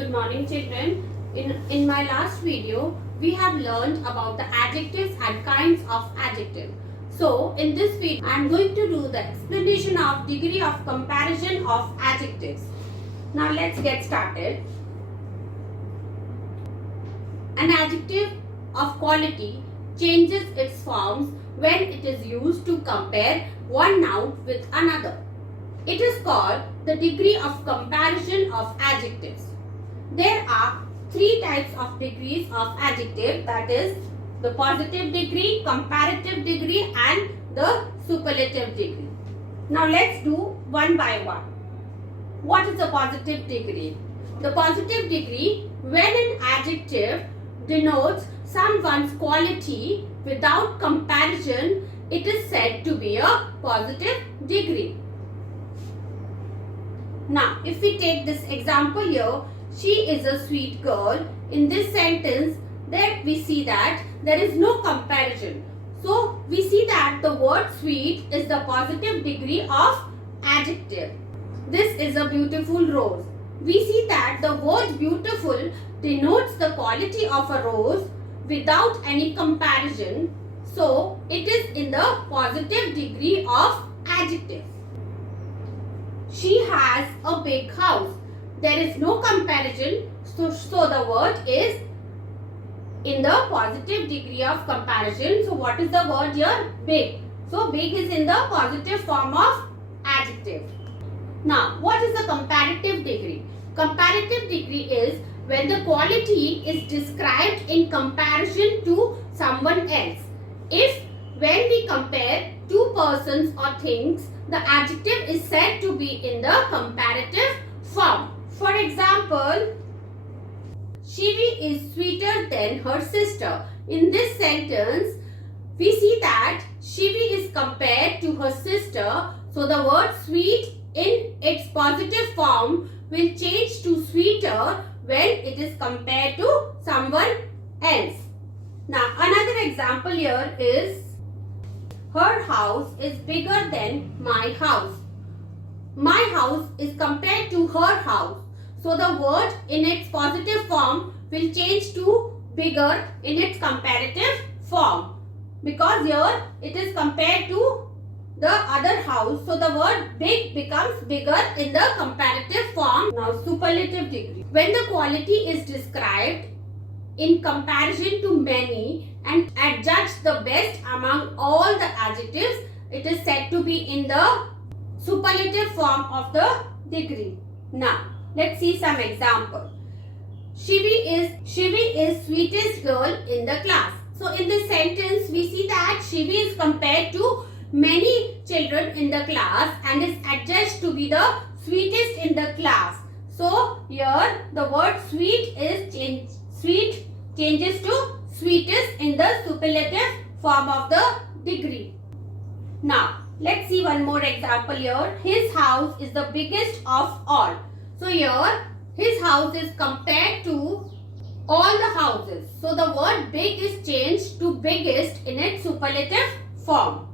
Good morning, children. In my last video, we have learned about the adjectives and kinds of adjective. So, in this video, I am going to do the explanation of degree of comparison of adjectives. Now, let's get started. An adjective of quality changes its forms when it is used to compare one noun with another. It is called the degree of comparison of adjectives. There are three types of degrees of adjective, that is the positive degree, comparative degree and the superlative degree. Now let's do one by one. What is the positive degree? The positive degree, when an adjective denotes someone's quality without comparison, it is said to be a positive degree. Now, if we take this example here, she is a sweet girl. In this sentence, there we see that there is no comparison. So, we see that the word sweet is the positive degree of adjective. This is a beautiful rose. We see that the word beautiful denotes the quality of a rose without any comparison. So, it is in the positive degree of adjective. She has a big house. There is no comparison, so the word is in the positive degree of comparison. So what is the word here? Big. So big is in the positive form of adjective. Now what is the comparative degree? Comparative degree is when the quality is described in comparison to someone else. If when we compare two persons or things, the adjective is said to be in the comparative form. For example, Shivi is sweeter than her sister. In this sentence, we see that Shivi is compared to her sister. So the word sweet in its positive form will change to sweeter when it is compared to someone else. Now another example here is her house is bigger than my house. My house is compared to her house. So the word in its positive form will change to bigger in its comparative form. Because here it is compared to the other house. So the word big becomes bigger in the comparative form. Now superlative degree. When the quality is described in comparison to many and adjudged the best among all the adjectives, it is said to be in the superlative form of the degree. Now, let's see some example. Shivi is sweetest girl in the class. So, in this sentence, we see that Shivi is compared to many children in the class and is adjudged to be the sweetest in the class. So, here the word sweet changes to sweetest in the superlative form of the degree. Now, let's see one more example here. His house is the biggest of all. So, here his house is compared to all the houses. So, the word big is changed to biggest in its superlative form.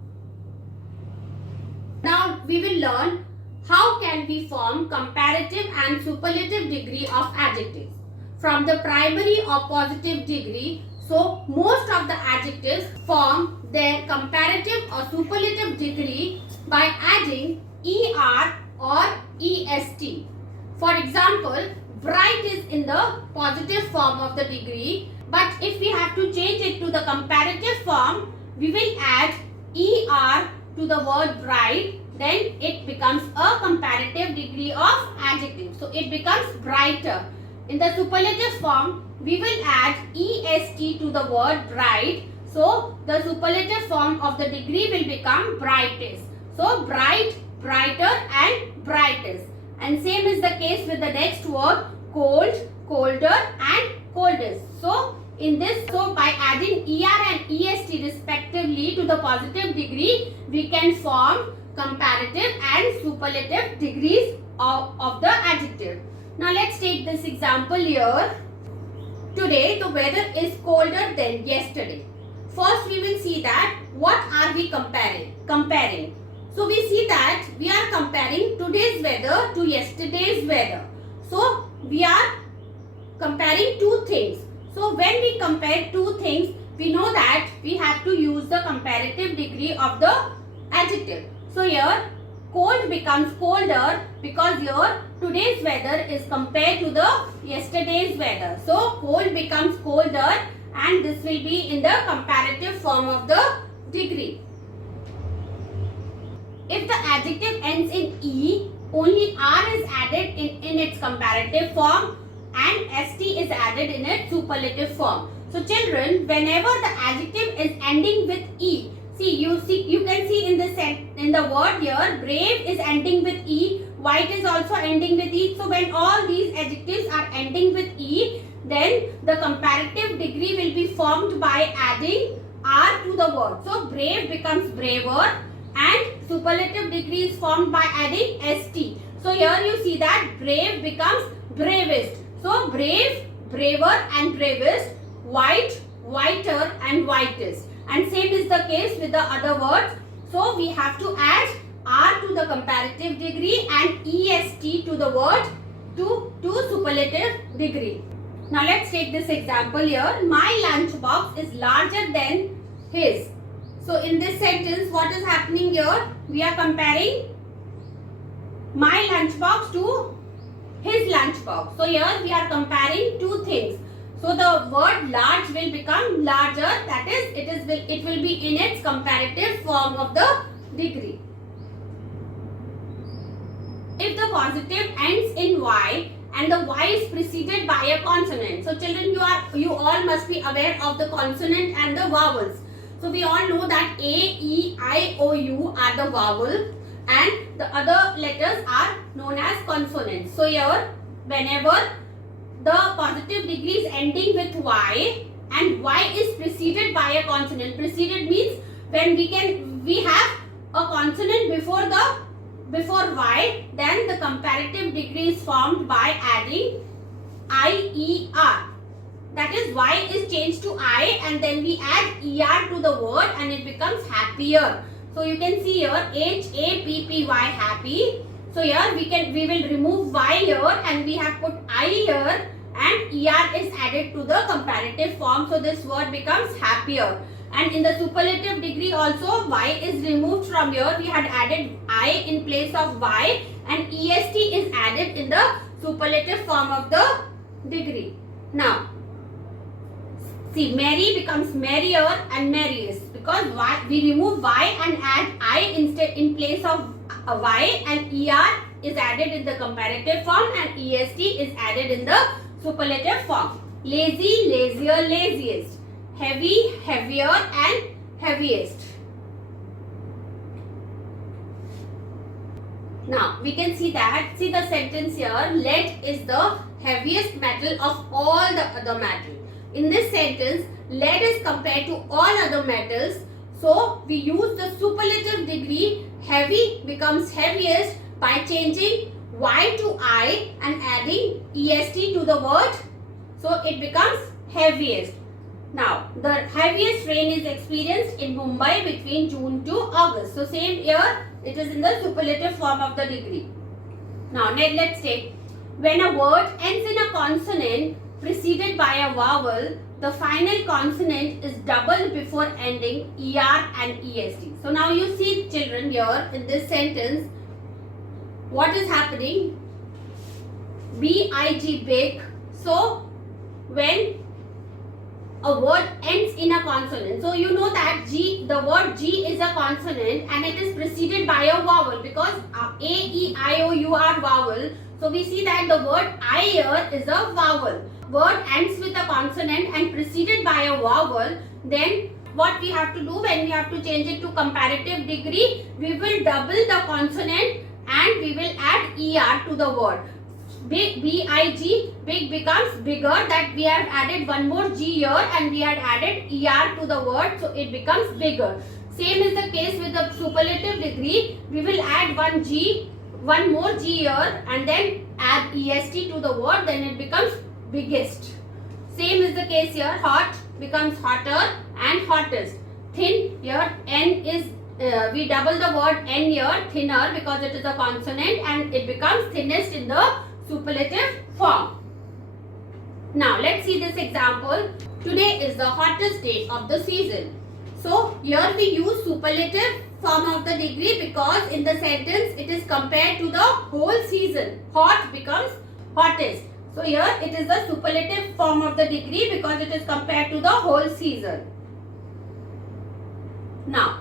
Now, we will learn how can we form comparative and superlative degree of adjectives. From the primary or positive degree, so most of the adjectives form their comparative or superlative degree by adding er or est. For example, bright is in the positive form of the degree, but if we have to change it to the comparative form, we will add er to the word bright, then it becomes a comparative degree of adjective. So it becomes brighter. In the superlative form, we will add est to the word bright. So, the superlative form of the degree will become brightest. So, bright, brighter and brightest. And same is the case with the next word, cold, colder and coldest. So, by adding er and est respectively to the positive degree, we can form comparative and superlative degrees of the adjective. Now let's take this example here. Today the weather is colder than yesterday. First we will see that what are we comparing. So we see that we are comparing today's weather to yesterday's weather. So we are comparing two things. So when we compare two things, we know that we have to use the comparative degree of the adjective. So here cold becomes colder because here today's weather is compared to the yesterday's weather. So cold becomes colder, and this will be in the comparative form of the degree. If the adjective ends in E, only R is added in its comparative form and ST is added in its superlative form. So children, whenever the adjective is ending with E, you can see in the word here, brave is ending with E, white is also ending with E. So when all these adjectives are ending with E, then the comparative degree will be formed by adding R to the word. So brave becomes braver, and superlative degree is formed by adding ST. So here you see that brave becomes bravest. So brave, braver and bravest, white, whiter and whitest. And same is the case with the other words. So we have to add R to the comparative degree and EST to the word to superlative degree. Now let's take this example here. My lunchbox is larger than his. So in this sentence, what is happening here? We are comparing my lunchbox to his lunchbox. So here we are comparing two things. So the word large will become larger, that is it will be in its comparative form of the degree. If the positive ends in Y and the Y is preceded by a consonant. So children, you all must be aware of the consonant and the vowels. So we all know that A, E, I, O, U are the vowel and the other letters are known as consonants. So here, whenever the positive degree is ending with Y and Y is preceded by a consonant. Preceded means when we have a consonant before Y, then the comparative degree is formed by adding I-E-R. That is, Y is changed to I and then we add ER to the word and it becomes happier. So you can see here H-A-P-P-Y, happy. So here we will remove Y here and we have put I here and ER is added to the comparative form. So this word becomes happier. And in the superlative degree also, Y is removed from here. We had added I in place of Y and EST is added in the superlative form of the degree. Now, see, Mary becomes merrier and merriest because we remove Y and add I in place of Y and ER is added in the comparative form and EST is added in the superlative form. Lazy, lazier, laziest. Heavy, heavier and heaviest. Now we can see the sentence here, lead is the heaviest metal of all the other metals. In this sentence, lead is compared to all other metals. So we use the superlative degree, heavy becomes heaviest by changing Y to I and adding EST to the word. So it becomes heaviest. Now, the heaviest rain is experienced in Mumbai between June to August. So, same here, it is in the superlative form of the degree. Now, let's take, when a word ends in a consonant preceded by a vowel, the final consonant is doubled before ending ER and EST. So, now you see children here in this sentence, what is happening? B-I-G, big. So, when a word ends in a consonant. So you know that the word G is a consonant and it is preceded by a vowel because A, E, I, O, U are vowel. So we see that the word I here is a vowel. Word ends with a consonant and preceded by a vowel. Then what we have to do when we have to change it to comparative degree, we will double the consonant and we will add ER to the word. Big, B-I-G, big becomes bigger, that we have added one more G here and we had added ER to the word, so it becomes bigger. Same is the case with the superlative degree. We will add one more G here and then add EST to the word, then it becomes biggest. Same is the case here, hot becomes hotter and hottest. Thin, here N is, we double the word N here, thinner because it is a consonant and it becomes thinnest in the superlative form. Now let's see this example. Today is the hottest day of the season. So here we use superlative form of the degree because in the sentence it is compared to the whole season. Hot becomes hottest. So here it is the superlative form of the degree because it is compared to the whole season. Now,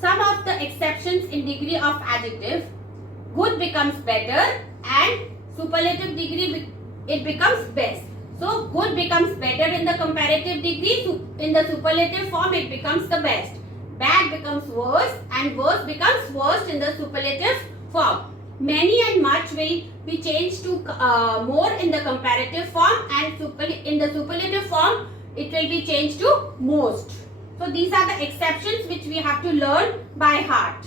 some of the exceptions in degree of adjective. Good becomes better and superlative degree it becomes best. So good becomes better in the comparative degree, in the superlative form it becomes the best. Bad becomes worse and worse becomes worst in the superlative form. Many and much will be changed to more in the comparative form, and in the superlative form it will be changed to most. So these are the exceptions which we have to learn by heart.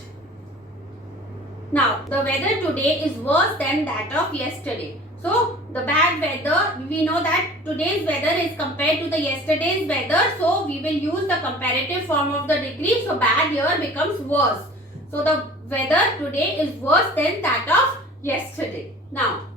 Now the weather today is worse than that of yesterday. So the bad weather, we know that today's weather is compared to the yesterday's weather. So we will use the comparative form of the degree. So bad here becomes worse. So the weather today is worse than that of yesterday. Now,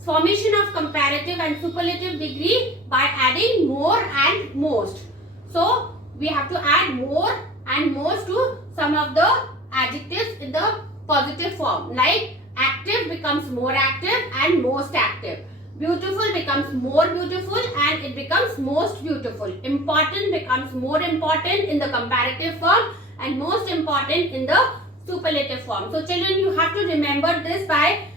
formation of comparative and superlative degree by adding more and most. So we have to add more and most to some of the adjectives in the positive form, like active becomes more active and most active. Beautiful becomes more beautiful and it becomes most beautiful. Important becomes more important in the comparative form and most important in the superlative form. So children, you have to remember this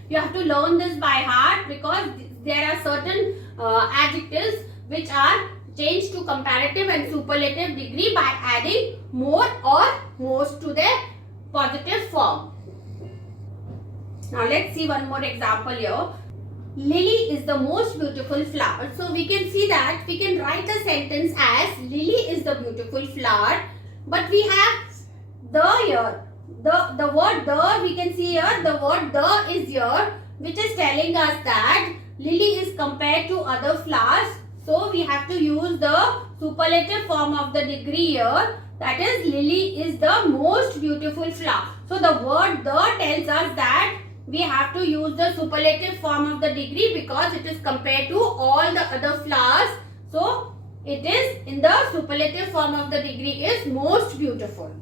you have to learn this by heart because there are certain adjectives which are changed to comparative and superlative degree by adding more or most to their positive form. Now let's see one more example here. Lily is the most beautiful flower. So we can see that we can write the sentence as Lily is the beautiful flower. But we have the here. The word the, we can see here the word the is here, which is telling us that Lily is compared to other flowers. So we have to use the superlative form of the degree here. That is, Lily is the most beautiful flower. So the word the tells us that we have to use the superlative form of the degree because it is compared to all the other flowers. So it is in the superlative form of the degree is most beautiful.